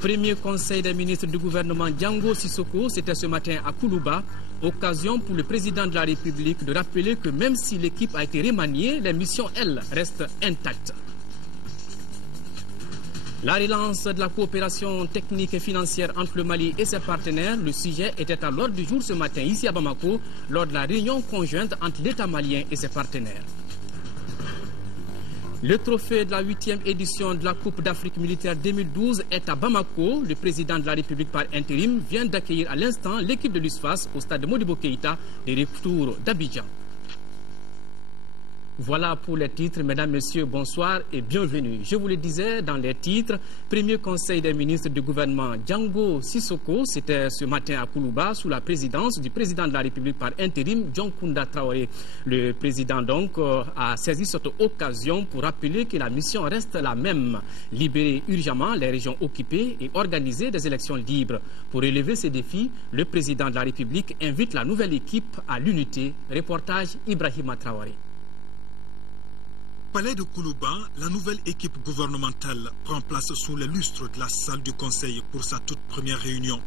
Premier conseil des ministres du gouvernement Django Sissoko, c'était ce matin à Koulouba. Occasion pour le président de la République de rappeler que même si l'équipe a été remaniée, les missions, elles, restent intactes. La relance de la coopération technique et financière entre le Mali et ses partenaires, le sujet était à l'ordre du jour ce matin ici à Bamako, lors de la réunion conjointe entre l'État malien et ses partenaires. Le trophée de la 8e édition de la Coupe d'Afrique militaire 2012 est à Bamako. Le président de la République par intérim vient d'accueillir à l'instant l'équipe de l'USFAS au stade de Modibo Keïta des retours d'Abidjan. Voilà pour les titres. Mesdames, Messieurs, bonsoir et bienvenue. Je vous le disais dans les titres, premier conseil des ministres du gouvernement Django Sissoko, c'était ce matin à Koulouba sous la présidence du président de la République par intérim, John Kounda Traoré. Le président donc a saisi cette occasion pour rappeler que la mission reste la même, libérer urgemment les régions occupées et organiser des élections libres. Pour relever ces défis, le président de la République invite la nouvelle équipe à l'unité. Reportage Ibrahima Traoré. Palais de Koulouba, la nouvelle équipe gouvernementale prend place sous les lustres de la salle du Conseil pour sa toute première réunion.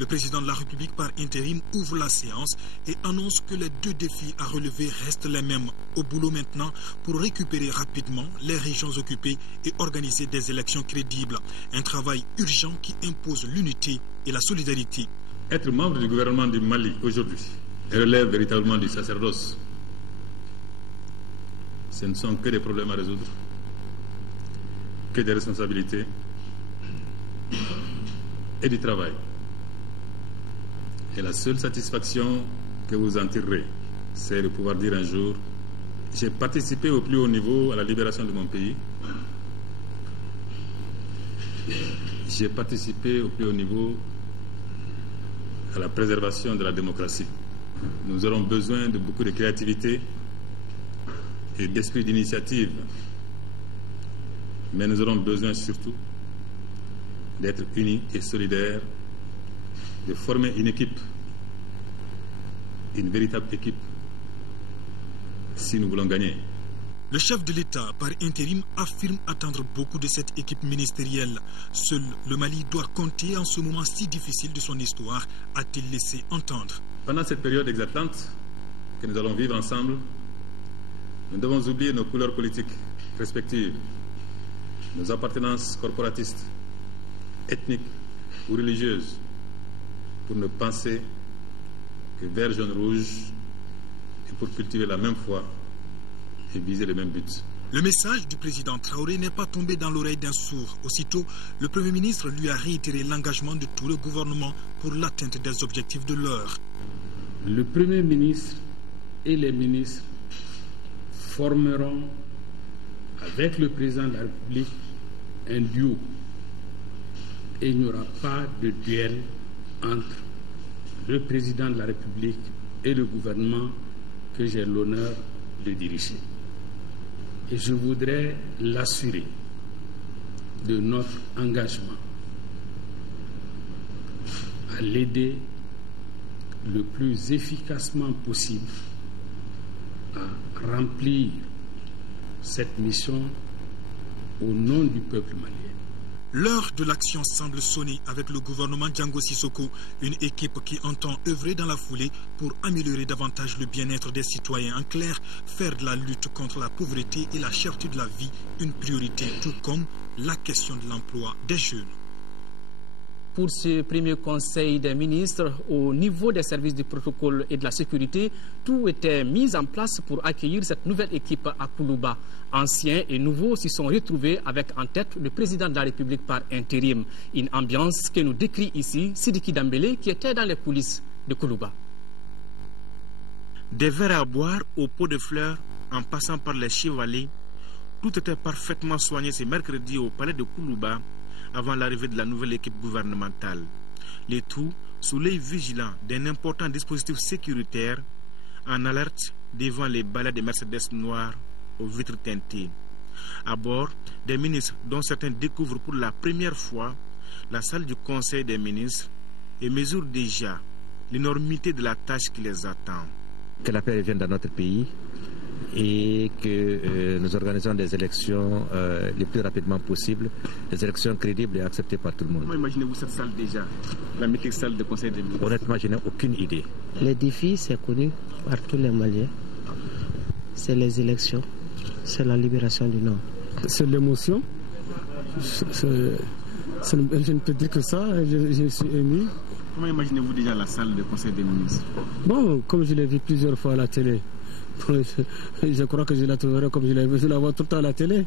Le président de la République par intérim ouvre la séance et annonce que les deux défis à relever restent les mêmes. Au boulot maintenant pour récupérer rapidement les régions occupées et organiser des élections crédibles. Un travail urgent qui impose l'unité et la solidarité. Être membre du gouvernement du Mali aujourd'hui relève véritablement du sacerdoce. Ce ne sont que des problèmes à résoudre, que des responsabilités et du travail. Et la seule satisfaction que vous en tirerez, c'est de pouvoir dire un jour: j'ai participé au plus haut niveau à la libération de mon pays. J'ai participé au plus haut niveau à la préservation de la démocratie. Nous aurons besoin de beaucoup de créativité et d'esprit d'initiative, mais nous aurons besoin surtout d'être unis et solidaires, de former une équipe, une véritable équipe, si nous voulons gagner. Le chef de l'État par intérim affirme attendre beaucoup de cette équipe ministérielle. Seul le Mali doit compter en ce moment si difficile de son histoire, a-t-il laissé entendre. Pendant cette période exaltante que nous allons vivre ensemble, nous devons oublier nos couleurs politiques respectives, nos appartenances corporatistes, ethniques ou religieuses, pour ne penser que vert, jaune, rouge, et pour cultiver la même foi et viser le même but. Le message du président Traoré n'est pas tombé dans l'oreille d'un sourd. Aussitôt, le Premier ministre lui a réitéré l'engagement de tout le gouvernement pour l'atteinte des objectifs de l'heure. Le Premier ministre et les ministres formeront avec le président de la République un duo et il n'y aura pas de duel entre le président de la République et le gouvernement que j'ai l'honneur de diriger. Et je voudrais l'assurer de notre engagement à l'aider le plus efficacement possible à remplir cette mission au nom du peuple malien. L'heure de l'action semble sonner avec le gouvernement Django Sissoko, une équipe qui entend œuvrer dans la foulée pour améliorer davantage le bien-être des citoyens. En clair, faire de la lutte contre la pauvreté et la cherté de la vie une priorité, tout comme la question de l'emploi des jeunes. Pour ce premier conseil des ministres, au niveau des services du protocole et de la sécurité, tout était mis en place pour accueillir cette nouvelle équipe à Koulouba. Anciens et nouveaux s'y sont retrouvés avec en tête le président de la République par intérim. Une ambiance que nous décrit ici Sidiki Dambélé qui était dans les coulisses de Koulouba. Des verres à boire au pot de fleurs en passant par les chevalets, tout était parfaitement soigné ce mercredi au palais de Koulouba avant l'arrivée de la nouvelle équipe gouvernementale. Le tout sous l'œil vigilant d'un important dispositif sécuritaire en alerte devant les balais de Mercedes noirs aux vitres teintées. À bord, des ministres dont certains découvrent pour la première fois la salle du Conseil des ministres et mesurent déjà l'énormité de la tâche qui les attend. que la paix revienne dans notre pays et que nous organisons des élections les plus rapidement possible, des élections crédibles et acceptées par tout le monde. Comment imaginez-vous cette salle déjà, la mythique salle de Conseil des ministres? Honnêtement, je n'ai aucune idée. Les défis, c'est connu par tous les Maliens. C'est les élections, c'est la libération du Nord. C'est l'émotion. Je ne peux dire que ça, je suis ému. Comment imaginez-vous déjà la salle de Conseil des ministres? Bon, comme je l'ai vu plusieurs fois à la télé, je crois que je la trouverai comme je la vois tout le temps à la télé.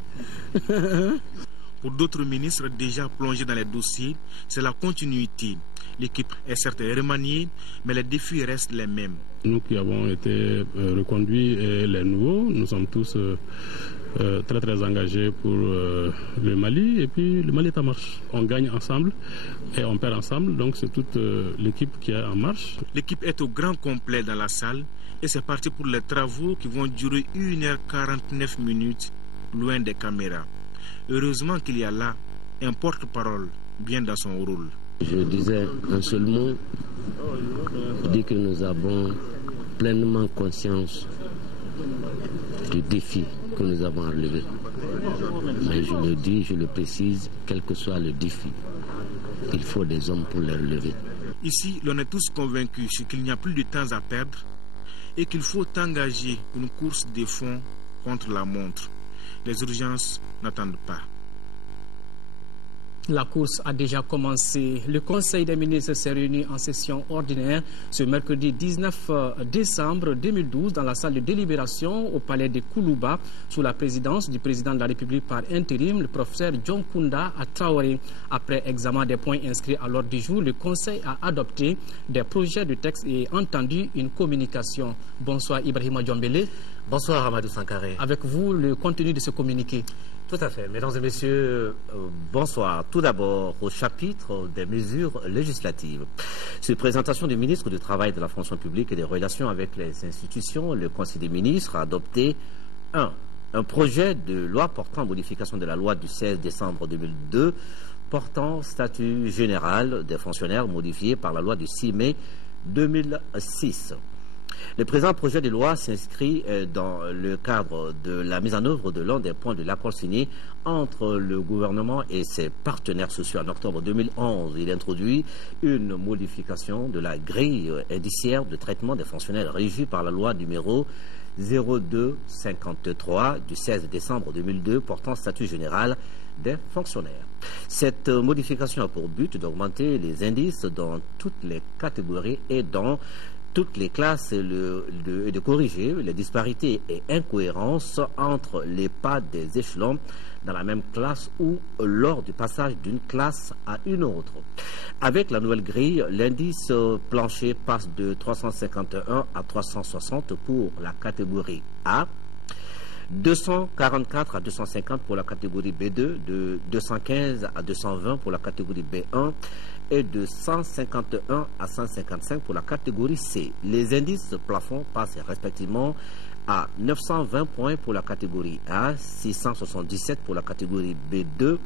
Pour d'autres ministres déjà plongés dans les dossiers, c'est la continuité. L'équipe est certes remaniée, mais les défis restent les mêmes. Nous qui avons été reconduits et les nouveaux, nous sommes tous très très engagés pour le Mali, et puis le Mali est en marche. On gagne ensemble et on perd ensemble, donc c'est toute l'équipe qui est en marche. L'équipe est au grand complet dans la salle et c'est parti pour les travaux qui vont durer 1h49 minutes loin des caméras. Heureusement qu'il y a là un porte-parole bien dans son rôle. Je disais un seul mot, dit que nous avons pleinement conscience du défi que nous avons à relever. Mais je le dis, je le précise, quel que soit le défi, il faut des hommes pour le relever. Ici, l'on est tous convaincus qu'il n'y a plus de temps à perdre et qu'il faut engager une course de fond contre la montre. Les urgences n'attendent pas. La course a déjà commencé. Le Conseil des ministres s'est réuni en session ordinaire ce mercredi 19 décembre 2012 dans la salle de délibération au palais de Koulouba sous la présidence du président de la République par intérim, le professeur John Kounda Traoré. Après examen des points inscrits à l'ordre du jour, le Conseil a adopté des projets de texte et entendu une communication. Bonsoir Ibrahima Djombele. Bonsoir Amadou Sankaré. Avec vous, le contenu de ce communiqué. Tout à fait. Mesdames et messieurs, bonsoir. Tout d'abord, au chapitre des mesures législatives. Sur présentation du ministre du Travail, de la fonction publique et des relations avec les institutions, le Conseil des ministres a adopté un projet de loi portant modification de la loi du 16 décembre 2002 portant statut général des fonctionnaires modifié par la loi du 6 mai 2006. Le présent projet de loi s'inscrit dans le cadre de la mise en œuvre de l'un des points de l'accord signé entre le gouvernement et ses partenaires sociaux en octobre 2011. Il introduit une modification de la grille indiciaire de traitement des fonctionnaires régie par la loi numéro 0253 du 16 décembre 2002 portant statut général des fonctionnaires. Cette modification a pour but d'augmenter les indices dans toutes les catégories et dans toutes les classes et de corriger les disparités et incohérences entre les pas des échelons dans la même classe ou lors du passage d'une classe à une autre. Avec la nouvelle grille, l'indice plancher passe de 351 à 360 pour la catégorie A, 244 à 250 pour la catégorie B2, de 215 à 220 pour la catégorie B1 et de 151 à 155 pour la catégorie C. Les indices plafond passent respectivement à 920 points pour la catégorie A, 677 pour la catégorie B2,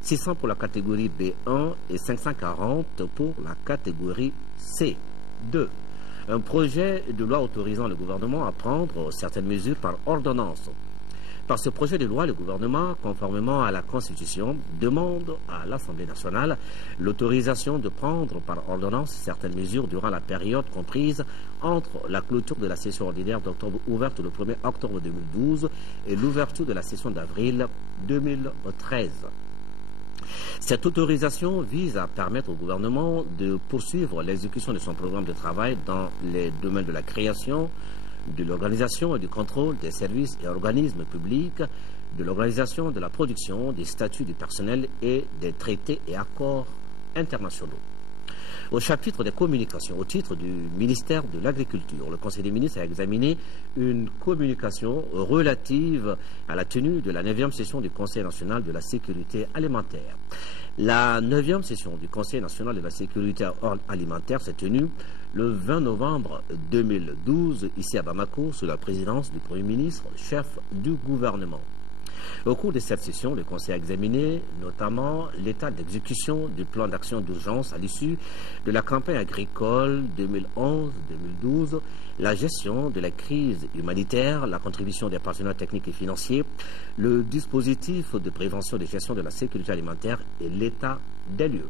600 pour la catégorie B1 et 540 pour la catégorie C2. Un projet de loi autorisant le gouvernement à prendre certaines mesures par ordonnance. Par ce projet de loi, le gouvernement, conformément à la Constitution, demande à l'Assemblée nationale l'autorisation de prendre par ordonnance certaines mesures durant la période comprise entre la clôture de la session ordinaire d'octobre ouverte le 1er octobre 2012 et l'ouverture de la session d'avril 2013. Cette autorisation vise à permettre au gouvernement de poursuivre l'exécution de son programme de travail dans les domaines de la création, de l'organisation et du contrôle des services et organismes publics, de l'organisation de la production, des statuts du personnel et des traités et accords internationaux. Au chapitre des communications, au titre du ministère de l'Agriculture, le Conseil des ministres a examiné une communication relative à la tenue de la 9e session du Conseil national de la sécurité alimentaire. La 9e session du Conseil national de la sécurité alimentaire s'est tenue le 20 novembre 2012, ici à Bamako, sous la présidence du Premier ministre, chef du gouvernement. Au cours de cette session, le Conseil a examiné notamment l'état d'exécution du plan d'action d'urgence à l'issue de la campagne agricole 2011-2012, la gestion de la crise humanitaire, la contribution des partenaires techniques et financiers, le dispositif de prévention et de gestion de la sécurité alimentaire et l'état des lieux.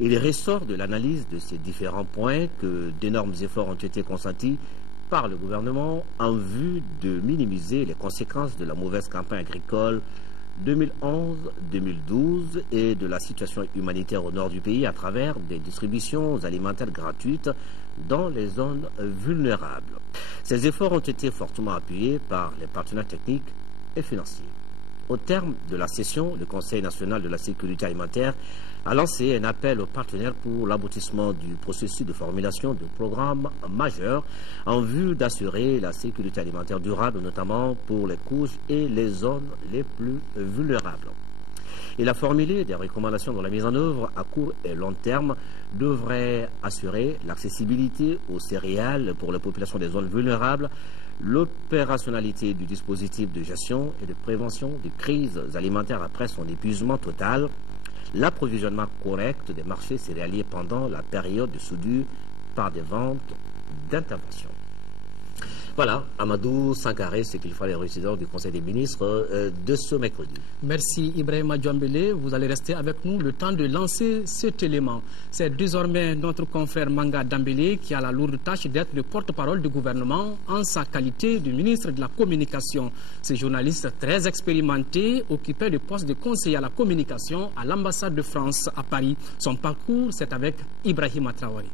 Il ressort de l'analyse de ces différents points que d'énormes efforts ont été consentis par le gouvernement en vue de minimiser les conséquences de la mauvaise campagne agricole 2011-2012 et de la situation humanitaire au nord du pays à travers des distributions alimentaires gratuites dans les zones vulnérables. Ces efforts ont été fortement appuyés par les partenaires techniques et financiers. Au terme de la session, le Conseil national de la sécurité alimentaire a lancé un appel aux partenaires pour l'aboutissement du processus de formulation de programmes majeurs en vue d'assurer la sécurité alimentaire durable, notamment pour les couches et les zones les plus vulnérables. Il a formulé des recommandations dont la mise en œuvre à court et long terme devrait assurer l'accessibilité aux céréales pour les populations des zones vulnérables, l'opérationnalité du dispositif de gestion et de prévention des crises alimentaires après son épuisement total, l'approvisionnement correct des marchés céréaliers pendant la période de soudure par des ventes d'intervention. Voilà, Amadou Sankaré, c'est qu'il faut les résidents du Conseil des ministres de ce mercredi. Merci Ibrahima Djambélé. Vous allez rester avec nous le temps de lancer cet élément. C'est désormais notre confrère Manga Dambélé qui a la lourde tâche d'être le porte-parole du gouvernement en sa qualité de ministre de la Communication. Ce journaliste très expérimenté occupait le poste de conseiller à la communication à l'ambassade de France à Paris. Son parcours, c'est avec Ibrahima Traoré.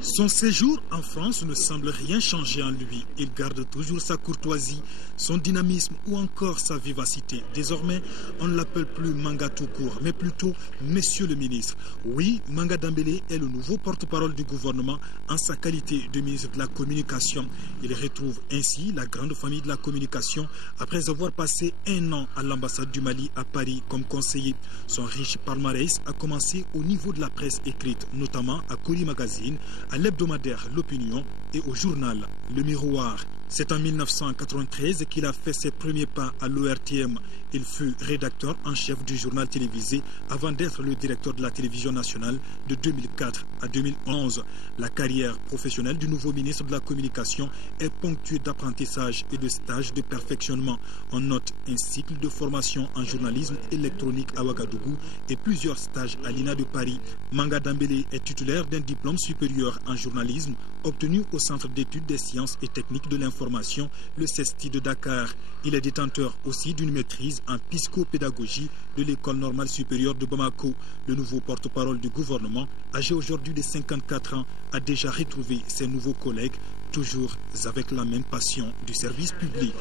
Son séjour en France ne semble rien changer en lui. Il garde toujours sa courtoisie, son dynamisme ou encore sa vivacité. Désormais, on ne l'appelle plus Manga tout court, mais plutôt Monsieur le ministre. Oui, Manga Dambélé est le nouveau porte-parole du gouvernement en sa qualité de ministre de la Communication. Il retrouve ainsi la grande famille de la communication après avoir passé 1 an à l'ambassade du Mali à Paris comme conseiller. Son riche palmarès a commencé au niveau de la presse écrite, notamment à Koli Magazine, à l'hebdomadaire L'Opinion et au journal Le Miroir. C'est en 1993 qu'il a fait ses premiers pas à l'ORTM. Il fut rédacteur en chef du journal télévisé avant d'être le directeur de la télévision nationale de 2004 à 2011. La carrière professionnelle du nouveau ministre de la Communication est ponctuée d'apprentissage et de stages de perfectionnement. On note un cycle de formation en journalisme électronique à Ouagadougou et plusieurs stages à l'INA de Paris. Manga Dambélé est titulaire d'un diplôme supérieur en journalisme obtenu au Centre d'études des sciences et techniques de l'information, le CESTI de Dakar. Il est détenteur aussi d'une maîtrise en psychopédagogie de l'École normale supérieure de Bamako. Le nouveau porte-parole du gouvernement, âgé aujourd'hui de 54 ans, a déjà retrouvé ses nouveaux collègues, toujours avec la même passion du service public.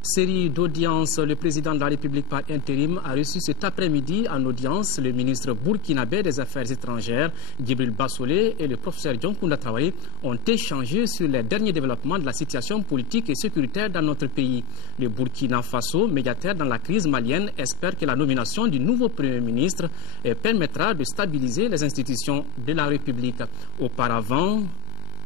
Série d'audiences, le président de la République par intérim a reçu cet après-midi en audience le ministre burkinabé des Affaires étrangères, Djibril Bassolé, et le professeur Dioncounda Traoré ont échangé sur les derniers développements de la situation politique et sécuritaire dans notre pays. Le Burkina Faso, médiateur dans la crise malienne, espère que la nomination du nouveau Premier ministre permettra de stabiliser les institutions de la République. Auparavant,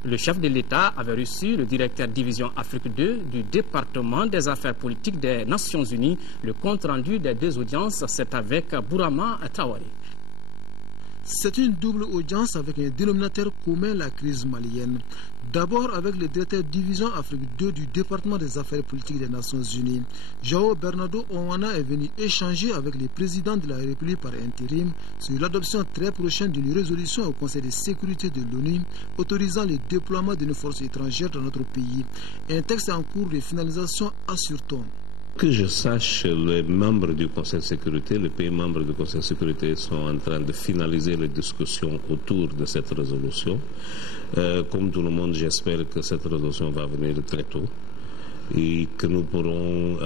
le chef de l'État avait reçu le directeur division Afrique 2 du département des affaires politiques des Nations Unies. Le compte-rendu des 2 audiences, c'est avec Bourama Traoré. C'est une double audience avec un dénominateur commun, la crise malienne. D'abord avec le directeur division Afrique 2 du département des affaires politiques des Nations Unies. João Bernardo Owana est venu échanger avec le président de la République par intérim sur l'adoption très prochaine d'une résolution au Conseil de sécurité de l'ONU autorisant le déploiement de nos forces étrangères dans notre pays. Un texte en cours de finalisation, assure-t-on. Que je sache, les membres du Conseil de sécurité, les pays membres du Conseil de sécurité sont en train de finaliser les discussions autour de cette résolution. Comme tout le monde, j'espère que cette résolution va venir très tôt et que nous pourrons,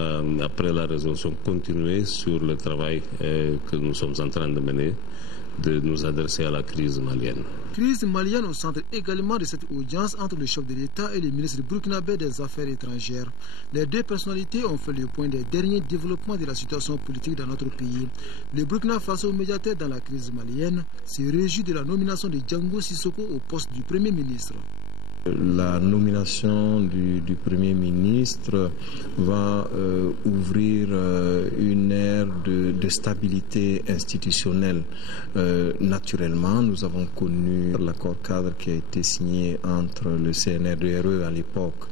après la résolution, continuer sur le travail que nous sommes en train de mener, de nous adresser à la crise malienne. Crise malienne au centre également de cette audience entre le chef de l'État et le ministre burkinabé des Affaires étrangères. Les 2 personnalités ont fait le point des derniers développements de la situation politique dans notre pays. Le Burkina Faso, médiateur dans la crise malienne, se réjouit de la nomination de Django Sissoko au poste du Premier ministre. La nomination du Premier ministre va ouvrir une ère de stabilité institutionnelle. Naturellement, nous avons connu l'accord cadre qui a été signé entre le CNRDRE à l'époque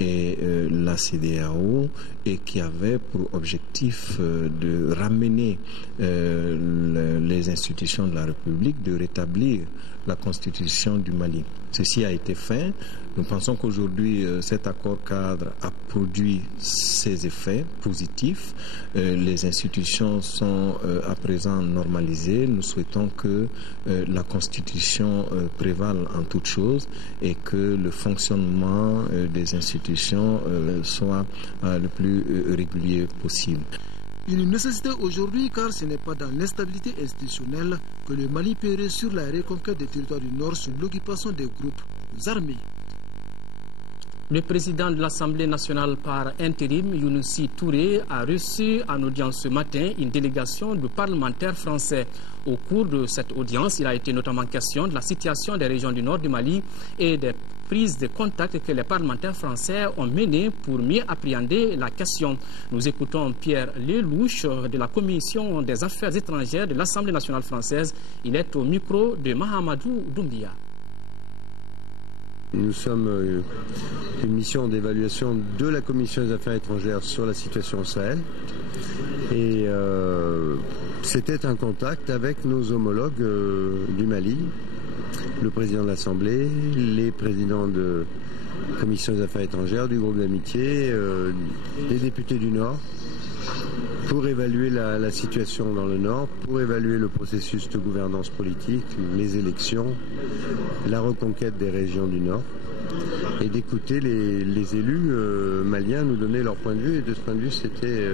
et la CEDEAO et qui avait pour objectif de ramener les institutions de la République, de rétablir la constitution du Mali. Ceci a été fait. Nous pensons qu'aujourd'hui, cet accord cadre a produit ses effets positifs. Les institutions sont à présent normalisées. Nous souhaitons que la constitution prévale en toute chose et que le fonctionnement des institutions soit le plus régulier possible. Une nécessité aujourd'hui car ce n'est pas dans l'instabilité institutionnelle que le Mali peut réussir la reconquête des territoires du Nord sous l'occupation des groupes armés. Le président de l'Assemblée nationale par intérim, Younousi Touré, a reçu en audience ce matin une délégation de parlementaires français. Au cours de cette audience, il a été notamment question de la situation des régions du nord du Mali et des prises de contact que les parlementaires français ont menées pour mieux appréhender la question. Nous écoutons Pierre Lelouch de la Commission des Affaires étrangères de l'Assemblée nationale française. Il est au micro de Mahamadou Doumbia. Nous sommes une mission d'évaluation de la Commission des Affaires étrangères sur la situation au Sahel. Et c'était un contact avec nos homologues du Mali, le président de l'Assemblée, les présidents de la Commission des Affaires étrangères, du groupe d'amitié, des députés du Nord, pour évaluer la situation dans le Nord, pour évaluer le processus de gouvernance politique, les élections, la reconquête des régions du Nord, et d'écouter les élus maliens nous donner leur point de vue. Et de ce point de vue, c'était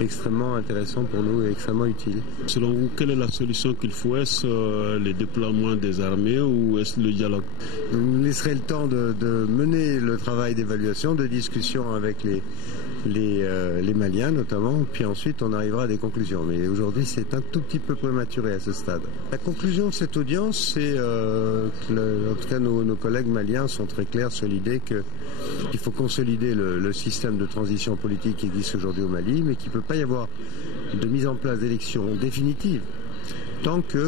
extrêmement intéressant pour nous et extrêmement utile. Selon vous, quelle est la solution qu'il faut? Est-ce le déploiement des armées ou est-ce le dialogue? Vous nous laisserez le temps de mener le travail d'évaluation, de discussion avec les Maliens notamment, puis ensuite on arrivera à des conclusions. Mais aujourd'hui c'est un tout petit peu prématuré à ce stade. La conclusion de cette audience, c'est en tout cas nos collègues maliens sont très clairs sur l'idée qu'il faut consolider le système de transition politique qui existe aujourd'hui au Mali, mais qu'il ne peut pas y avoir de mise en place d'élections définitives tant que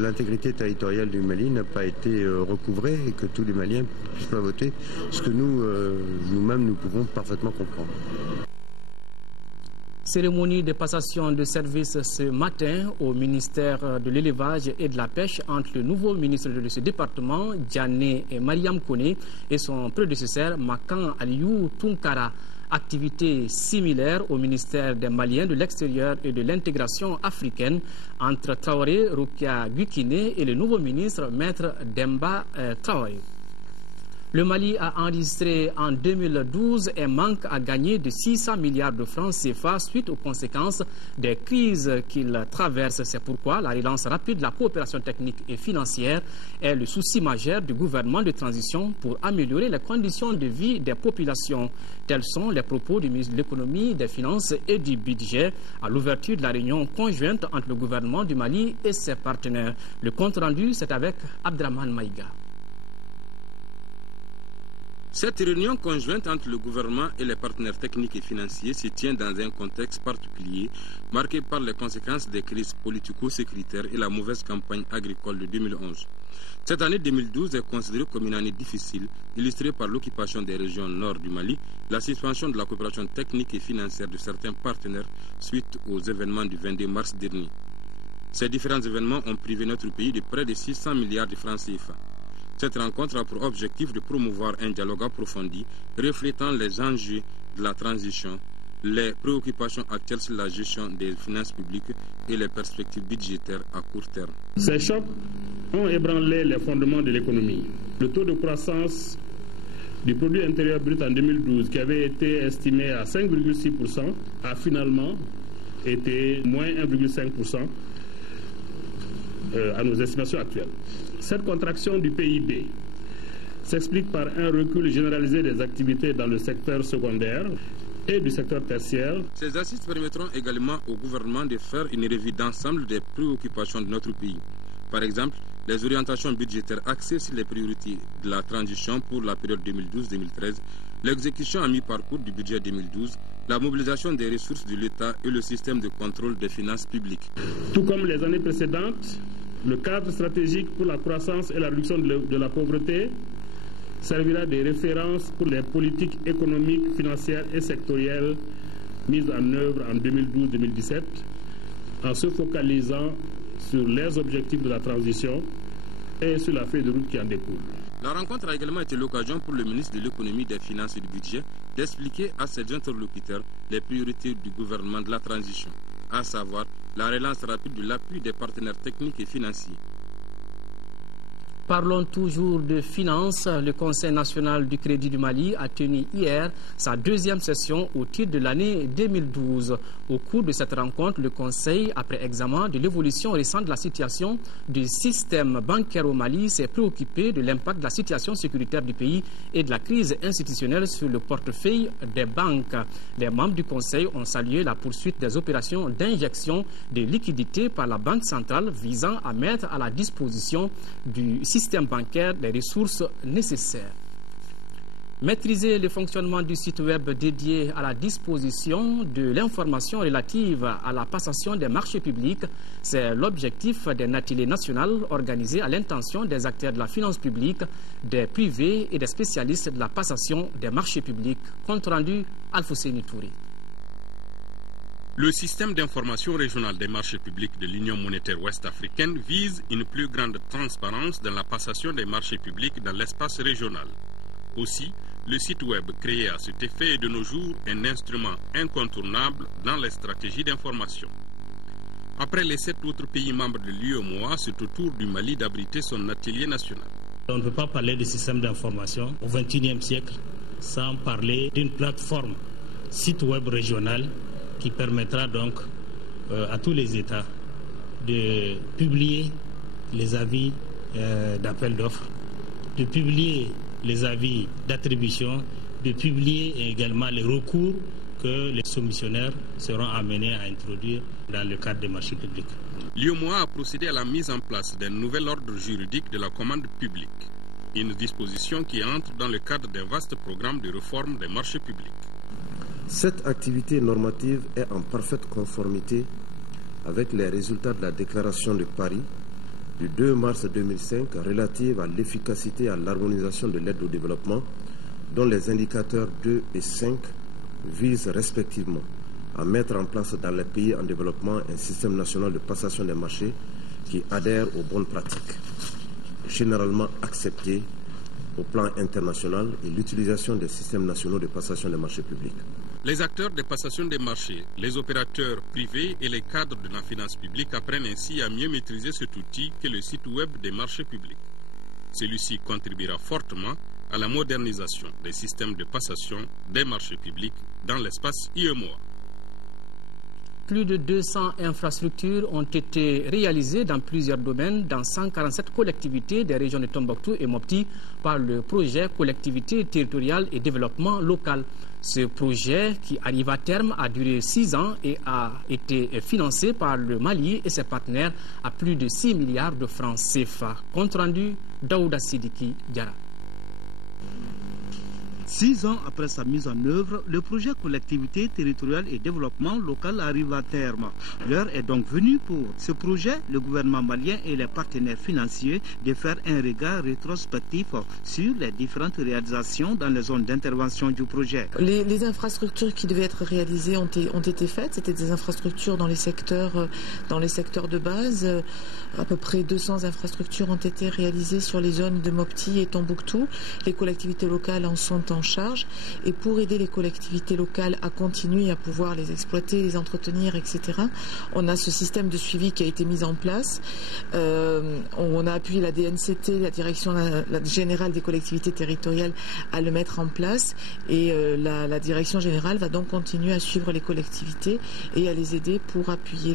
l'intégrité territoriale du Mali n'a pas été recouvrée et que tous les Maliens ne puissent pas voter, ce que nous-mêmes nous pouvons parfaitement comprendre. Cérémonie de passation de service ce matin au ministère de l'élevage et de la pêche entre le nouveau ministre de ce département, Diané Mariam Kone, et son prédécesseur, Makan Aliou Tunkara. Activité similaire au ministère des Maliens de l'extérieur et de l'intégration africaine entre Traoré, Rokia Gukine et le nouveau ministre, Maître Demba Traoré. Le Mali a enregistré en 2012 un manque à gagner de 600 milliards de francs CFA suite aux conséquences des crises qu'il traverse. C'est pourquoi la relance rapide de la coopération technique et financière est le souci majeur du gouvernement de transition pour améliorer les conditions de vie des populations. Tels sont les propos du ministre de l'économie, des finances et du budget à l'ouverture de la réunion conjointe entre le gouvernement du Mali et ses partenaires. Le compte rendu, c'est avec Abdraman Maïga. Cette réunion conjointe entre le gouvernement et les partenaires techniques et financiers se tient dans un contexte particulier marqué par les conséquences des crises politico-sécuritaires et la mauvaise campagne agricole de 2011. Cette année 2012 est considérée comme une année difficile, illustrée par l'occupation des régions nord du Mali, la suspension de la coopération technique et financière de certains partenaires suite aux événements du 22 mars dernier. Ces différents événements ont privé notre pays de près de 600 milliards de francs CFA. Cette rencontre a pour objectif de promouvoir un dialogue approfondi reflétant les enjeux de la transition, les préoccupations actuelles sur la gestion des finances publiques et les perspectives budgétaires à court terme. Ces chocs ont ébranlé les fondements de l'économie. Le taux de croissance du produit intérieur brut en 2012, qui avait été estimé à 5,6%, a finalement été moins 1,5% à nos estimations actuelles. Cette contraction du PIB s'explique par un recul généralisé des activités dans le secteur secondaire et du secteur tertiaire. Ces assises permettront également au gouvernement de faire une revue d'ensemble des préoccupations de notre pays. Par exemple, les orientations budgétaires axées sur les priorités de la transition pour la période 2012-2013, l'exécution à mi-parcours du budget 2012, la mobilisation des ressources de l'État et le système de contrôle des finances publiques. Tout comme les années précédentes, le cadre stratégique pour la croissance et la réduction de la pauvreté servira de référence pour les politiques économiques, financières et sectorielles mises en œuvre en 2012-2017, en se focalisant sur les objectifs de la transition et sur la feuille de route qui en découle. La rencontre a également été l'occasion pour le ministre de l'économie, des finances et du budget d'expliquer à ses interlocuteurs les priorités du gouvernement de la transition, à savoir la relance rapide de l'appui des partenaires techniques et financiers. Parlons toujours de finances. Le Conseil national du crédit du Mali a tenu hier sa deuxième session au titre de l'année 2012. Au cours de cette rencontre, le Conseil, après examen de l'évolution récente de la situation du système bancaire au Mali, s'est préoccupé de l'impact de la situation sécuritaire du pays et de la crise institutionnelle sur le portefeuille des banques. Les membres du Conseil ont salué la poursuite des opérations d'injection de liquidités par la Banque centrale visant à mettre à la disposition du système bancaire des ressources nécessaires. Maîtriser le fonctionnement du site web dédié à la disposition de l'information relative à la passation des marchés publics, c'est l'objectif d'un atelier national organisé à l'intention des acteurs de la finance publique, des privés et des spécialistes de la passation des marchés publics. Compte rendu, Alfousseni Touré. Le système d'information régional des marchés publics de l'Union monétaire ouest-africaine vise une plus grande transparence dans la passation des marchés publics dans l'espace régional. Aussi, le site web créé à cet effet est de nos jours un instrument incontournable dans les stratégies d'information. Après les 7 autres pays membres de l'UEMOA, c'est au tour du Mali d'abriter son atelier national. On ne peut pas parler de système d'information au XXIe siècle sans parler d'une plateforme site web régional qui permettra donc à tous les États de publier les avis d'appel d'offres, de publier les avis d'attribution, de publier également les recours que les soumissionnaires seront amenés à introduire dans le cadre des marchés publics. L'UEMOA a procédé à la mise en place d'un nouvel ordre juridique de la commande publique, une disposition qui entre dans le cadre d'un vaste programme de réforme des marchés publics. Cette activité normative est en parfaite conformité avec les résultats de la déclaration de Paris du 2 mars 2005 relative à l'efficacité et à l'harmonisation de l'aide au développement, dont les indicateurs 2 et 5 visent respectivement à mettre en place dans les pays en développement un système national de passation des marchés qui adhère aux bonnes pratiques, généralement acceptées au plan international, et l'utilisation des systèmes nationaux de passation des marchés publics. Les acteurs de passation des marchés, les opérateurs privés et les cadres de la finance publique apprennent ainsi à mieux maîtriser cet outil qu'est le site web des marchés publics. Celui-ci contribuera fortement à la modernisation des systèmes de passation des marchés publics dans l'espace UEMOA. Plus de 200 infrastructures ont été réalisées dans plusieurs domaines dans 147 collectivités des régions de Tombouctou et Mopti par le projet Collectivité territoriale et développement local. Ce projet, qui arrive à terme, a duré 6 ans et a été financé par le Mali et ses partenaires à plus de 6 milliards de francs CFA. Compte rendu, Daouda Sidiki Diara. 6 ans après sa mise en œuvre, le projet Collectivité territoriale et développement local arrive à terme. L'heure est donc venue pour ce projet, le gouvernement malien et les partenaires financiers, de faire un regard rétrospectif sur les différentes réalisations dans les zones d'intervention du projet. Les infrastructures qui devaient être réalisées ont été faites. C'était des infrastructures dans les secteurs de base. À peu près 200 infrastructures ont été réalisées sur les zones de Mopti et Tombouctou. Les collectivités locales en sont en charge, et pour aider les collectivités locales à continuer à pouvoir les exploiter, les entretenir, etc., on a ce système de suivi qui a été mis en place. On a appuyé la DNCT, la Direction générale des collectivités territoriales, à le mettre en place, et la Direction générale va donc continuer à suivre les collectivités et à les aider pour appuyer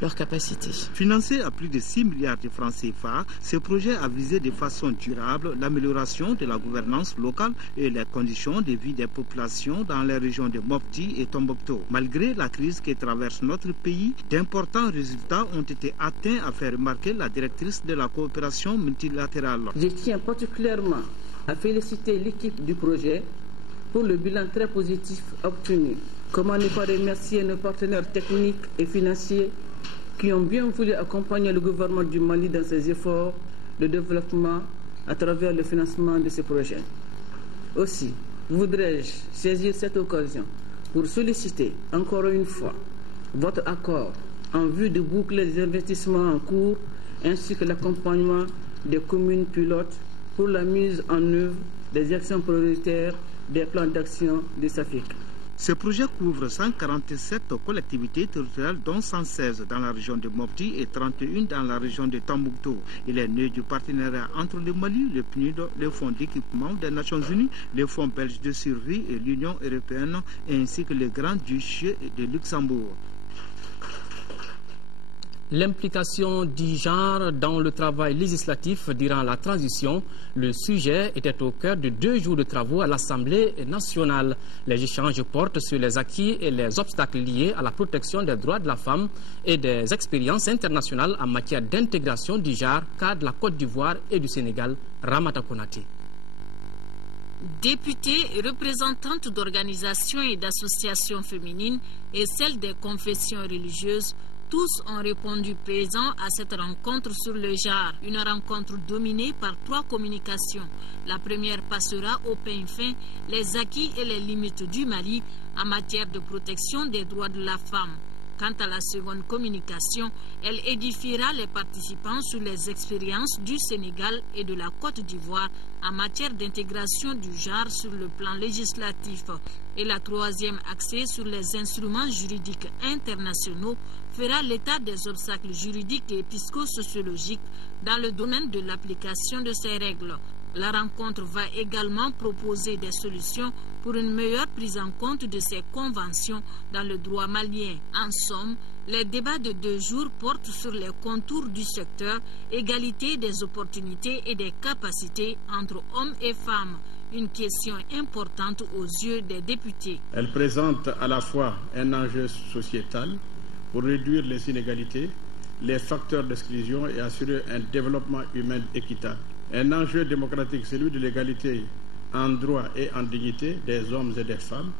leur capacité. Financé à plus de 6 milliards de francs CFA, ce projet a visé de façon durable l'amélioration de la gouvernance locale et les conditions de vie des populations dans les régions de Mopti et Tombouctou. Malgré la crise qui traverse notre pays, d'importants résultats ont été atteints, a fait remarquer la directrice de la coopération multilatérale. Je tiens particulièrement à féliciter l'équipe du projet pour le bilan très positif obtenu. Comment ne pas remercier nos partenaires techniques et financiers qui ont bien voulu accompagner le gouvernement du Mali dans ses efforts de développement à travers le financement de ce projet. Aussi, voudrais-je saisir cette occasion pour solliciter encore une fois votre accord en vue de boucler les investissements en cours ainsi que l'accompagnement des communes pilotes pour la mise en œuvre des actions prioritaires des plans d'action de SAFIC. Ce projet couvre 147 collectivités territoriales, dont 116 dans la région de Mopti et 31 dans la région de Tombouctou. Il est né du partenariat entre le Mali, le PNUD, le Fonds d'équipement des Nations Unies, le Fonds belge de survie et l'Union européenne, ainsi que le Grand-Duché de Luxembourg. L'implication du genre dans le travail législatif durant la transition, le sujet était au cœur de 2 jours de travaux à l'Assemblée nationale. Les échanges portent sur les acquis et les obstacles liés à la protection des droits de la femme et des expériences internationales en matière d'intégration du genre, cas de la Côte d'Ivoire et du Sénégal. Ramata Konate. Députées et représentantes d'organisations et d'associations féminines et celles des confessions religieuses, tous ont répondu présents à cette rencontre sur le genre, une rencontre dominée par 3 communications. La première passera au peigne fin les acquis et les limites du Mali en matière de protection des droits de la femme. Quant à la seconde communication, elle édifiera les participants sur les expériences du Sénégal et de la Côte d'Ivoire en matière d'intégration du genre sur le plan législatif. Et la troisième, axée sur les instruments juridiques internationaux, fera l'état des obstacles juridiques et psychosociologiques dans le domaine de l'application de ces règles. La rencontre va également proposer des solutions pour une meilleure prise en compte de ces conventions dans le droit malien. En somme, les débats de 2 jours portent sur les contours du secteur, égalité des opportunités et des capacités entre hommes et femmes. Une question importante aux yeux des députés. Elle présente à la fois un enjeu sociétal pour réduire les inégalités, les facteurs d'exclusion et assurer un développement humain équitable. Un enjeu démocratique, celui de l'égalité en droit et en dignité des hommes et des femmes,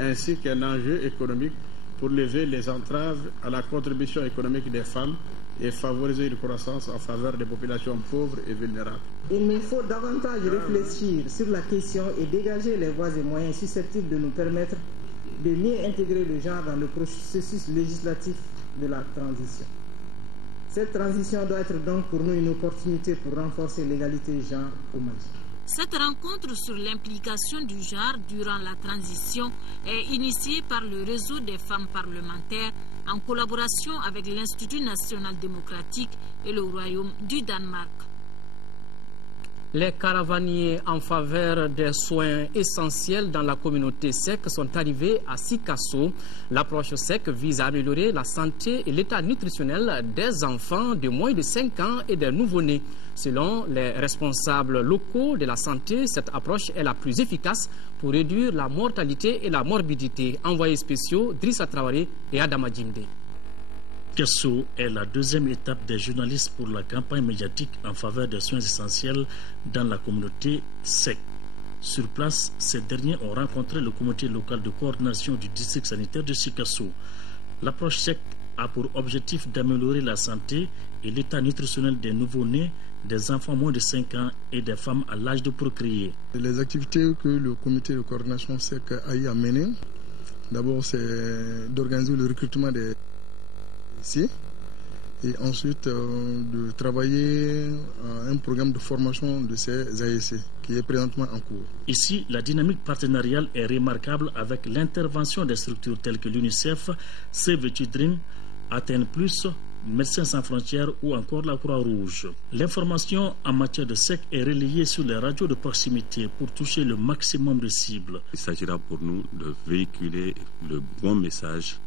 ainsi qu'un enjeu économique pour lever les entraves à la contribution économique des femmes et favoriser une croissance en faveur des populations pauvres et vulnérables. Il nous faut davantage réfléchir sur la question et dégager les voies et moyens susceptibles de nous permettre de mieux intégrer le genre dans le processus législatif de la transition. Cette transition doit être donc pour nous une opportunité pour renforcer l'égalité genre au Mali. Cette rencontre sur l'implication du genre durant la transition est initiée par le réseau des femmes parlementaires en collaboration avec l'Institut national démocratique et le Royaume du Danemark. Les caravaniers en faveur des soins essentiels dans la communauté SEC sont arrivés à Sikasso. L'approche SEC vise à améliorer la santé et l'état nutritionnel des enfants de moins de 5 ans et des nouveau-nés. Selon les responsables locaux de la santé, cette approche est la plus efficace pour réduire la mortalité et la morbidité. Envoyés spéciaux Drissa Traoré et Adama Djimde. Sikasso est la 2e étape des journalistes pour la campagne médiatique en faveur des soins essentiels dans la communauté SEC. Sur place, ces derniers ont rencontré le comité local de coordination du district sanitaire de Sikasso. L'approche SEC a pour objectif d'améliorer la santé et l'état nutritionnel des nouveau-nés, des enfants moins de 5 ans et des femmes à l'âge de procréer. Les activités que le comité de coordination SEC a eu à mener, d'abord c'est d'organiser le recrutement des ici et ensuite de travailler à un programme de formation de ces ASC qui est présentement en cours. Ici, la dynamique partenariale est remarquable avec l'intervention des structures telles que l'UNICEF, Save the Children, Atteindre Plus, Médecins sans frontières ou encore la Croix-Rouge. L'information en matière de SEC est relayée sur les radios de proximité pour toucher le maximum de cibles. Il s'agira pour nous de véhiculer le bon message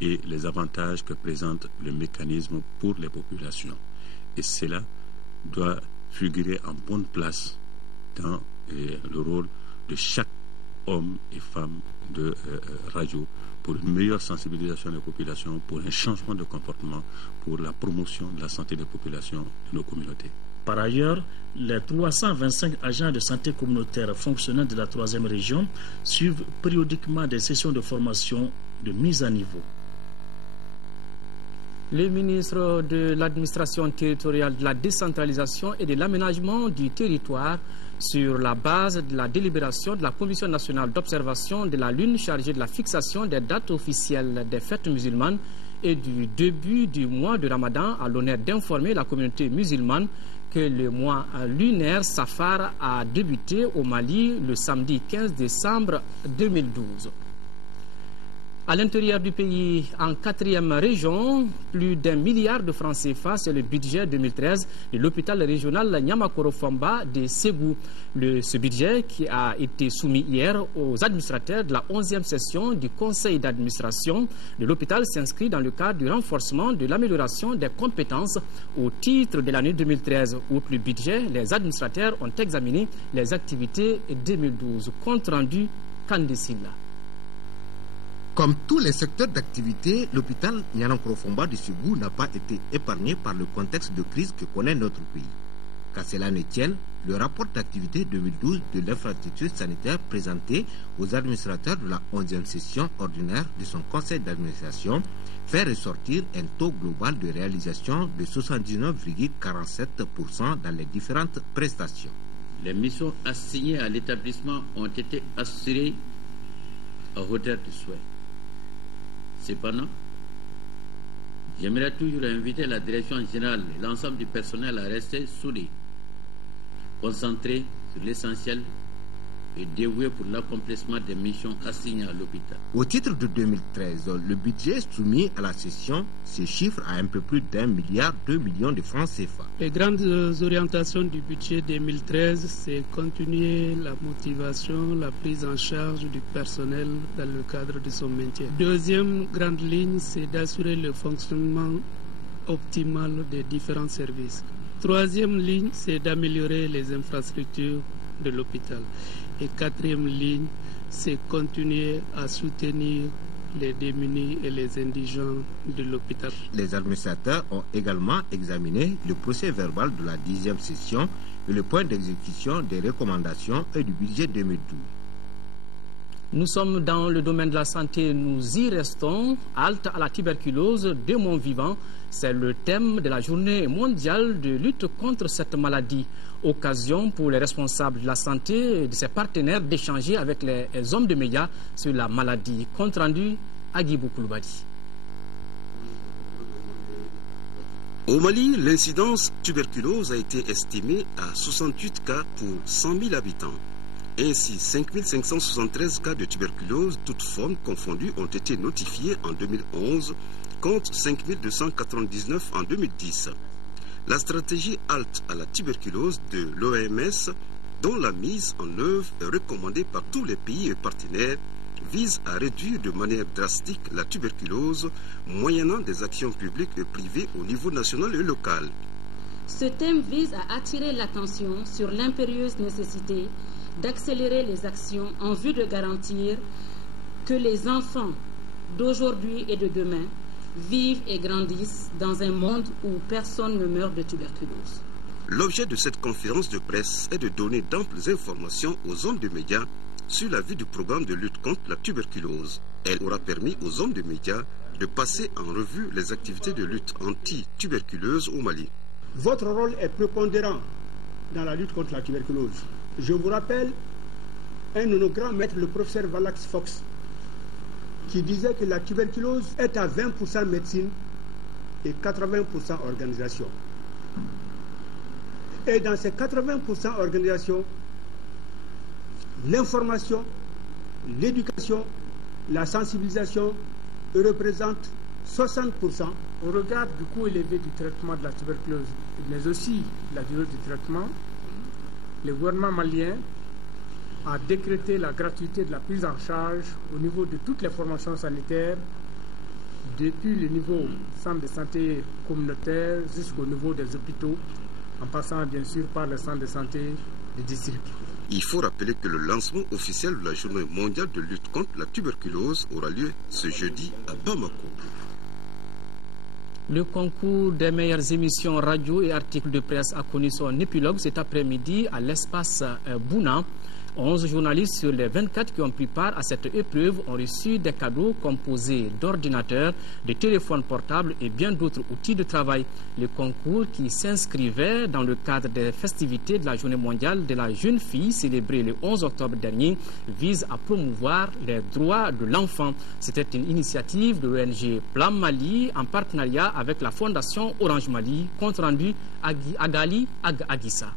et les avantages que présente le mécanisme pour les populations. Et cela doit figurer en bonne place dans le rôle de chaque homme et femme de radio pour une meilleure sensibilisation des populations, pour un changement de comportement, pour la promotion de la santé des populations de nos communautés. Par ailleurs, les 325 agents de santé communautaire fonctionnant de la 3e région suivent périodiquement des sessions de formation de mise à niveau. Le ministre de l'Administration territoriale, de la décentralisation et de l'aménagement du territoire, sur la base de la délibération de la Commission nationale d'observation de la Lune chargée de la fixation des dates officielles des fêtes musulmanes et du début du mois de Ramadan, a l'honneur d'informer la communauté musulmane que le mois lunaire Safar a débuté au Mali le samedi 15 décembre 2012. À l'intérieur du pays, en 4e région, plus d'1 milliard de francs CFA, c'est le budget 2013 de l'hôpital régional Niamakoro-Famba de Ségou. Ce budget qui a été soumis hier aux administrateurs de la 11e session du conseil d'administration de l'hôpital s'inscrit dans le cadre du renforcement de l'amélioration des compétences au titre de l'année 2013. Outre le budget, les administrateurs ont examiné les activités 2012. Compte rendu Kandesila. Comme tous les secteurs d'activité, l'hôpital Niamakoro-Famba de Ségou n'a pas été épargné par le contexte de crise que connaît notre pays. Qu'à cela ne tienne, le rapport d'activité 2012 de l'infrastructure sanitaire présenté aux administrateurs de la 11e session ordinaire de son conseil d'administration fait ressortir un taux global de réalisation de 79,47% dans les différentes prestations. Les missions assignées à l'établissement ont été assurées à hauteur de souhait. Cependant, j'aimerais toujours inviter la direction générale et l'ensemble du personnel à rester soudés, concentrés sur l'essentiel et dévoués pour l'accomplissement des missions assignées à l'hôpital. Au titre de 2013, le budget soumis à la session se chiffre à un peu plus d'1,2 milliard de francs CFA. Les grandes orientations du budget 2013, c'est continuer la motivation, la prise en charge du personnel dans le cadre de son maintien. Deuxième grande ligne, c'est d'assurer le fonctionnement optimal des différents services. Troisième ligne, c'est d'améliorer les infrastructures de l'hôpital. Et quatrième ligne, c'est continuer à soutenir les démunis et les indigents de l'hôpital. Les administrateurs ont également examiné le procès-verbal de la 10e session et le point d'exécution des recommandations et du budget 2012. Nous sommes dans le domaine de la santé, nous y restons. Halte à la tuberculose de mon vivant, c'est le thème de la journée mondiale de lutte contre cette maladie. Occasion pour les responsables de la santé et de ses partenaires d'échanger avec les hommes de médias sur la maladie. Compte rendu à Guibou Kouloubadi. Au Mali, l'incidence tuberculose a été estimée à 68 cas pour 100 000 habitants. Ainsi, 5 573 cas de tuberculose, toutes formes confondues, ont été notifiés en 2011, contre 5 299 en 2010. La stratégie halte à la tuberculose de l'OMS, dont la mise en œuvre est recommandée par tous les pays et partenaires, vise à réduire de manière drastique la tuberculose, moyennant des actions publiques et privées au niveau national et local. Ce thème vise à attirer l'attention sur l'impérieuse nécessité d'accélérer les actions en vue de garantir que les enfants d'aujourd'hui et de demain vivent et grandissent dans un monde où personne ne meurt de tuberculose. L'objet de cette conférence de presse est de donner d'amples informations aux hommes de médias sur la vie du programme de lutte contre la tuberculose. Elle aura permis aux hommes de médias de passer en revue les activités de lutte anti-tuberculeuse au Mali. Votre rôle est prépondérant dans la lutte contre la tuberculose. Je vous rappelle un de nos grands maîtres, le professeur Valax Fox, qui disait que la tuberculose est à 20% médecine et 80% organisation. Et dans ces 80% organisation, l'information, l'éducation, la sensibilisation représentent 60%. Au regard du coût élevé du traitement de la tuberculose, mais aussi la durée du traitement, le gouvernement malien a décrété la gratuité de la prise en charge au niveau de toutes les formations sanitaires, depuis le niveau centre de santé communautaire jusqu'au niveau des hôpitaux, en passant bien sûr par le centre de santé des districts. Il faut rappeler que le lancement officiel de la journée mondiale de lutte contre la tuberculose aura lieu ce jeudi à Bamako. Le concours des meilleures émissions radio et articles de presse a connu son épilogue cet après-midi à l'espace Bouna. 11 journalistes sur les 24 qui ont pris part à cette épreuve ont reçu des cadeaux composés d'ordinateurs, de téléphones portables et bien d'autres outils de travail. Le concours qui s'inscrivait dans le cadre des festivités de la Journée mondiale de la jeune fille célébrée le 11 octobre dernier vise à promouvoir les droits de l'enfant. C'était une initiative de l'ONG Plan Mali en partenariat avec la Fondation Orange Mali, compte rendu Agali Agissa.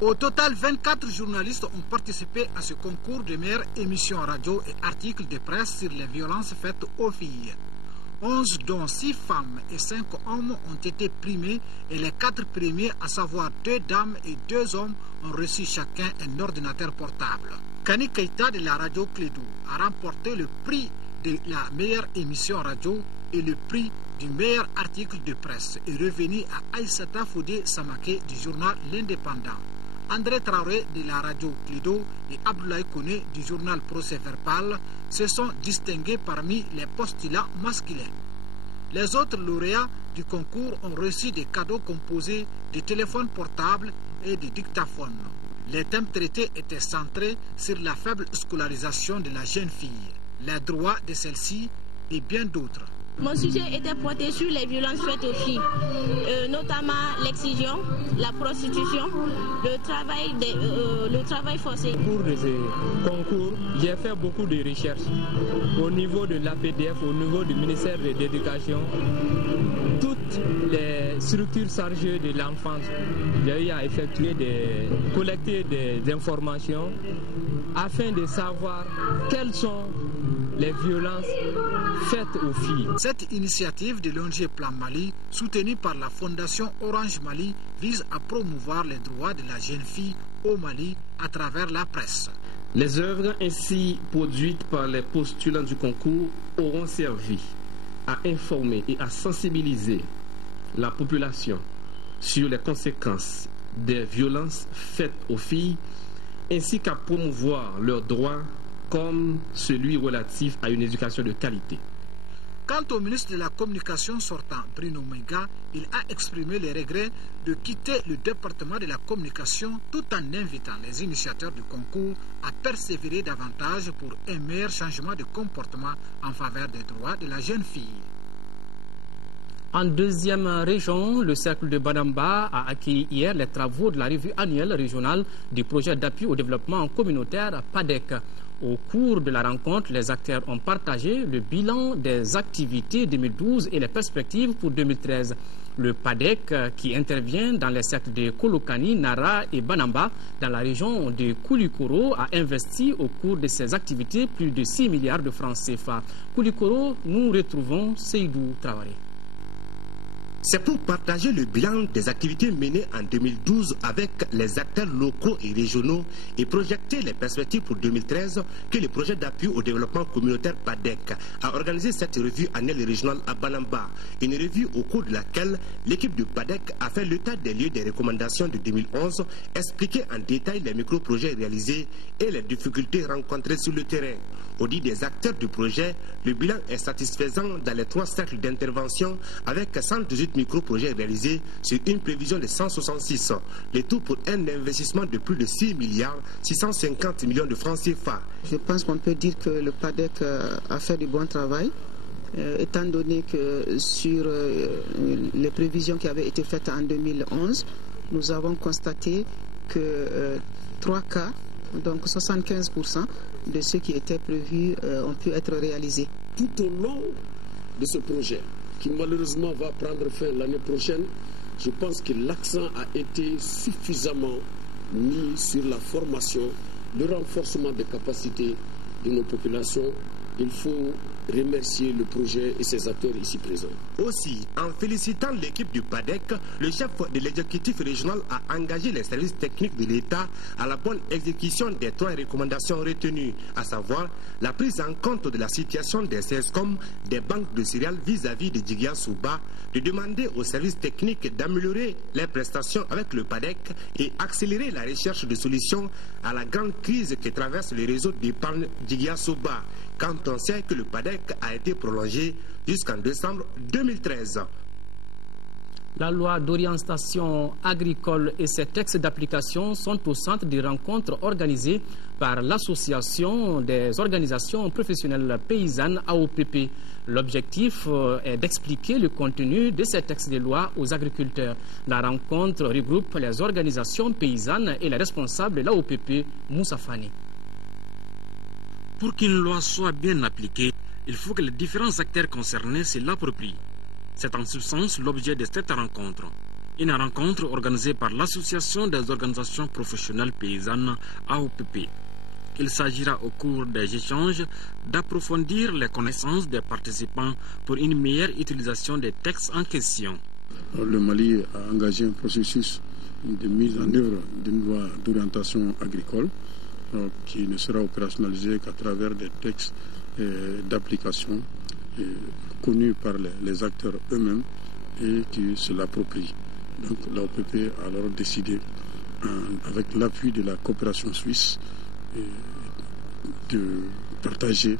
Au total, 24 journalistes ont participé à ce concours de meilleures émissions radio et articles de presse sur les violences faites aux filles. 11 dont 6 femmes et 5 hommes ont été primés et les 4 premiers, à savoir 2 dames et 2 hommes, ont reçu chacun un ordinateur portable. Kani Keita de la radio Clédou a remporté le prix de la meilleure émission radio et le prix du meilleur article de presse est revenu à Aïssata Foudé Samake du journal L'Indépendant. André Traoré de la radio Clédo et Abdoulaye Kone du journal Procès Verbal se sont distingués parmi les postulats masculins. Les autres lauréats du concours ont reçu des cadeaux composés de téléphones portables et de dictaphones. Les thèmes traités étaient centrés sur la faible scolarisation de la jeune fille, les droits de celle-ci et bien d'autres. Mon sujet était porté sur les violences faites aux filles, notamment l'excision, la prostitution, le travail forcé. Au cours de ce concours, j'ai fait beaucoup de recherches au niveau de l'APDF, au niveau du ministère de l'Éducation, toutes les structures chargées de l'enfance. J'ai eu à collecter des informations afin de savoir quelles sont les violences faites aux filles. Cette initiative de l'ONG Plan Mali, soutenue par la Fondation Orange Mali, vise à promouvoir les droits de la jeune fille au Mali à travers la presse. Les œuvres ainsi produites par les postulants du concours auront servi à informer et à sensibiliser la population sur les conséquences des violences faites aux filles ainsi qu'à promouvoir leurs droits comme celui relatif à une éducation de qualité. Quant au ministre de la Communication sortant, Bruno Meiga, il a exprimé le regret de quitter le département de la communication tout en invitant les initiateurs du concours à persévérer davantage pour un meilleur changement de comportement en faveur des droits de la jeune fille. En deuxième région, le cercle de Banamba a accueilli hier les travaux de la revue annuelle régionale du projet d'appui au développement communautaire PADEC. Au cours de la rencontre, les acteurs ont partagé le bilan des activités 2012 et les perspectives pour 2013. Le PADEC, qui intervient dans les cercles de Kolokani, Nara et Banamba, dans la région de Koulikoro, a investi au cours de ses activités plus de 6 milliards de francs CFA. Koulikoro, nous retrouvons Seydou Traoré. C'est pour partager le bilan des activités menées en 2012 avec les acteurs locaux et régionaux et projeter les perspectives pour 2013 que le projet d'appui au développement communautaire PADEC a organisé cette revue annuelle régionale à Banamba. Une revue au cours de laquelle l'équipe du PADEC a fait l'état des lieux des recommandations de 2011, expliqué en détail les micro-projets réalisés et les difficultés rencontrées sur le terrain. Au dit des acteurs du projet, le bilan est satisfaisant dans les 3 cercles d'intervention avec 118 micro-projets réalisés sur une prévision de 166, le tout pour un investissement de plus de 6 milliards 650 millions de francs CFA. Je pense qu'on peut dire que le PADEC a fait du bon travail, étant donné que sur les prévisions qui avaient été faites en 2011, nous avons constaté que 3 cas, donc 75% de ceux qui étaient prévus ont pu être réalisés. Tout au long de ce projet, qui malheureusement va prendre fin l'année prochaine, je pense que l'accent a été suffisamment mis sur la formation, le renforcement des capacités de nos populations. Il faut remercier le projet et ses acteurs ici présents. Aussi, en félicitant l'équipe du PADEC, le chef de l'exécutif régional a engagé les services techniques de l'État à la bonne exécution des 3 recommandations retenues, à savoir la prise en compte de la situation des CESCOM, des banques de céréales vis-à-vis de Djigia Souba, de demander aux services techniques d'améliorer les prestations avec le PADEC et accélérer la recherche de solutions à la grande crise que traverse le réseau d'épargne Djigia Souba, quand on sait que le PADEC a été prolongé jusqu'en décembre 2013. La loi d'orientation agricole et ses textes d'application sont au centre des rencontres organisées par l'Association des organisations professionnelles paysannes AOPP. L'objectif est d'expliquer le contenu de ces textes de loi aux agriculteurs. La rencontre regroupe les organisations paysannes et les responsables de l'AOPP, Moussa Fani. Pour qu'une loi soit bien appliquée, il faut que les différents acteurs concernés se l'approprient. C'est en substance l'objet de cette rencontre. Une rencontre organisée par l'Association des organisations professionnelles paysannes AOPP. Il s'agira au cours des échanges d'approfondir les connaissances des participants pour une meilleure utilisation des textes en question. Le Mali a engagé un processus de mise en œuvre d'une loi d'orientation agricole qui ne sera opérationnalisé qu'à travers des textes d'application connus par les acteurs eux-mêmes et qui se l'approprient. Donc l'AOPP a alors décidé, avec l'appui de la coopération suisse, de partager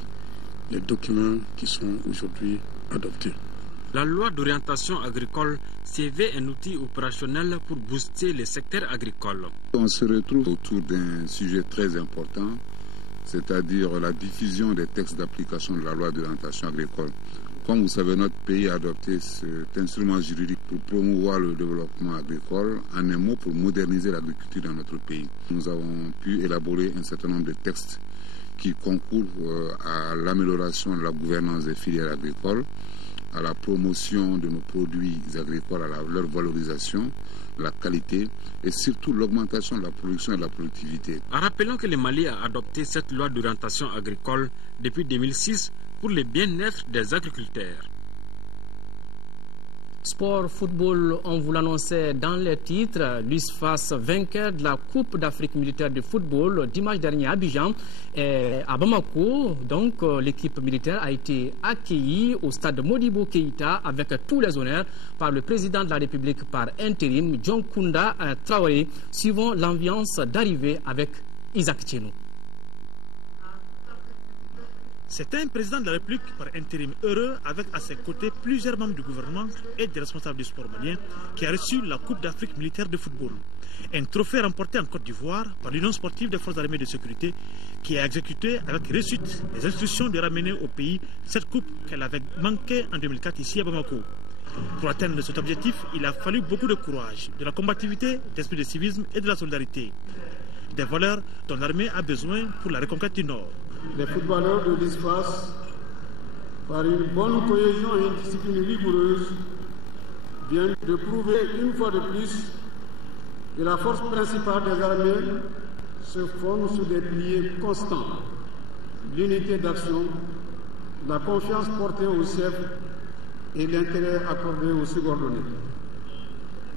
les documents qui sont aujourd'hui adoptés. La loi d'orientation agricole s'est veut un outil opérationnel pour booster le secteur agricole. On se retrouve autour d'un sujet très important, c'est-à-dire la diffusion des textes d'application de la loi d'orientation agricole. Comme vous savez, notre pays a adopté cet instrument juridique pour promouvoir le développement agricole, en un mot pour moderniser l'agriculture dans notre pays. Nous avons pu élaborer un certain nombre de textes qui concourent à l'amélioration de la gouvernance des filières agricoles, à la promotion de nos produits agricoles, à leur valorisation, la qualité et surtout l'augmentation de la production et de la productivité. Rappelons que le Mali a adopté cette loi d'orientation agricole depuis 2006 pour le bien-être des agriculteurs. Sport, football, on vous l'annonçait dans les titres. L'USFAS, vainqueur de la Coupe d'Afrique militaire de football dimanche dernier à Abidjan et à Bamako. Donc l'équipe militaire a été accueillie au stade Modibo Keïta avec tous les honneurs par le président de la République par intérim, John Kounda Traoré, suivant l'ambiance d'arrivée avec Isaac Tchenou. C'est un président de la République par intérim heureux avec à ses côtés plusieurs membres du gouvernement et des responsables du sport malien qui a reçu la Coupe d'Afrique militaire de football. Un trophée remporté en Côte d'Ivoire par l'Union sportive des forces armées de sécurité qui a exécuté avec réussite les instructions de ramener au pays cette coupe qu'elle avait manquée en 2004 ici à Bamako. Pour atteindre cet objectif, il a fallu beaucoup de courage, de la combativité, d'esprit de civisme et de la solidarité. Des valeurs dont l'armée a besoin pour la reconquête du Nord. Les footballeurs de l'USFAS, par une bonne cohésion et une discipline rigoureuse, viennent de prouver une fois de plus que la force principale des armées se fonde sur des piliers constants, l'unité d'action, la confiance portée au chef et l'intérêt accordé aux subordonnés.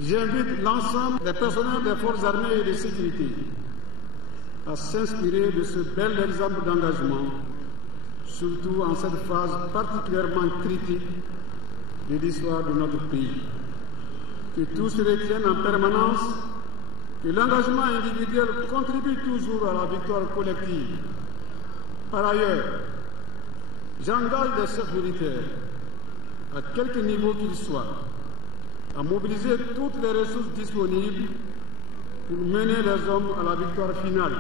J'invite l'ensemble des personnels des forces armées et de sécurité à s'inspirer de ce bel exemple d'engagement, surtout en cette phase particulièrement critique de l'histoire de notre pays. Que tous se retiennent en permanence que l'engagement individuel contribue toujours à la victoire collective. Par ailleurs, j'engage les chefs militaires, à quelque niveau qu'ils soient, à mobiliser toutes les ressources disponibles pour mener les hommes à la victoire finale.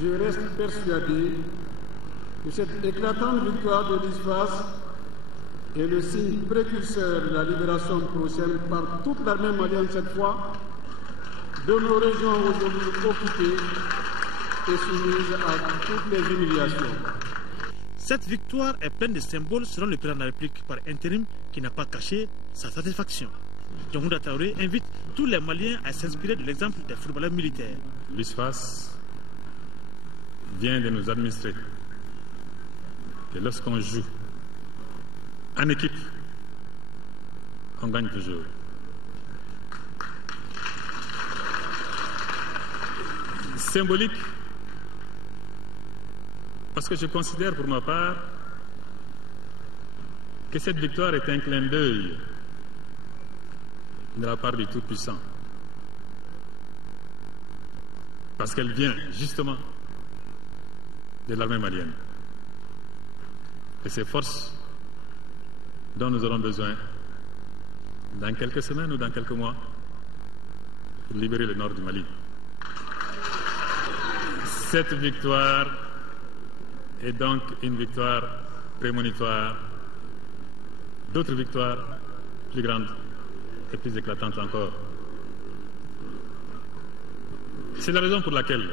Je reste persuadé que cette éclatante victoire de l'USFAS est le signe précurseur de la libération prochaine par toute l'armée malienne cette fois de nos régions aujourd'hui occupées et soumises à toutes les humiliations. Cette victoire est pleine de symboles selon le président de la République par intérim qui n'a pas caché sa satisfaction. John Traoré invite tous les Maliens à s'inspirer de l'exemple des footballeurs militaires. L'USFAS vient de nous administrer que lorsqu'on joue en équipe, on gagne toujours. Symbolique, parce que je considère pour ma part que cette victoire est un clin d'œil de la part du Tout-Puissant. Parce qu'elle vient justement de l'armée malienne. Et ces forces dont nous aurons besoin dans quelques semaines ou dans quelques mois pour libérer le nord du Mali. Cette victoire est donc une victoire prémonitoire d'autres victoires plus grandes et plus éclatantes encore. C'est la raison pour laquelle,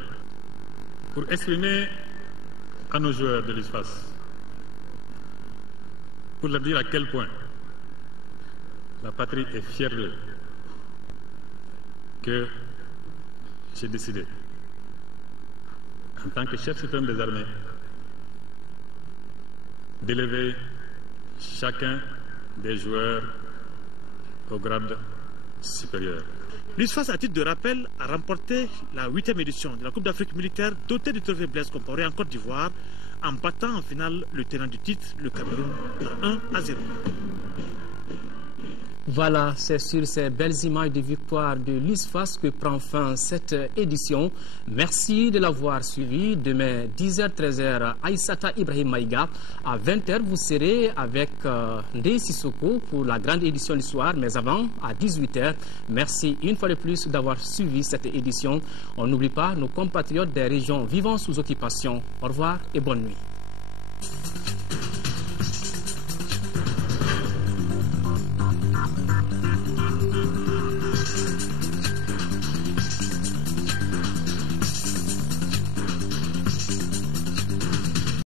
pour exprimer à nos joueurs de l'USFAS, pour leur dire à quel point la patrie est fière d'eux, que j'ai décidé, en tant que chef suprême des armées, d'élever chacun des joueurs au grade supérieur. L'USFAS, à titre de rappel, a remporté la 8e édition de la Coupe d'Afrique militaire dotée du trophée Blaise Compaoré en Côte d'Ivoire en battant en finale le tenant du titre, le Cameroun, par 1-0. Voilà, c'est sur ces belles images de victoire de l'USFAS que prend fin cette édition. Merci de l'avoir suivi. Demain, 10h, 13h, Aïssata Ibrahim Maïga. À 20h, vous serez avec Ndeye Sissoko pour la grande édition du soir. Mais avant, à 18h, merci une fois de plus d'avoir suivi cette édition. On n'oublie pas nos compatriotes des régions vivant sous occupation. Au revoir et bonne nuit.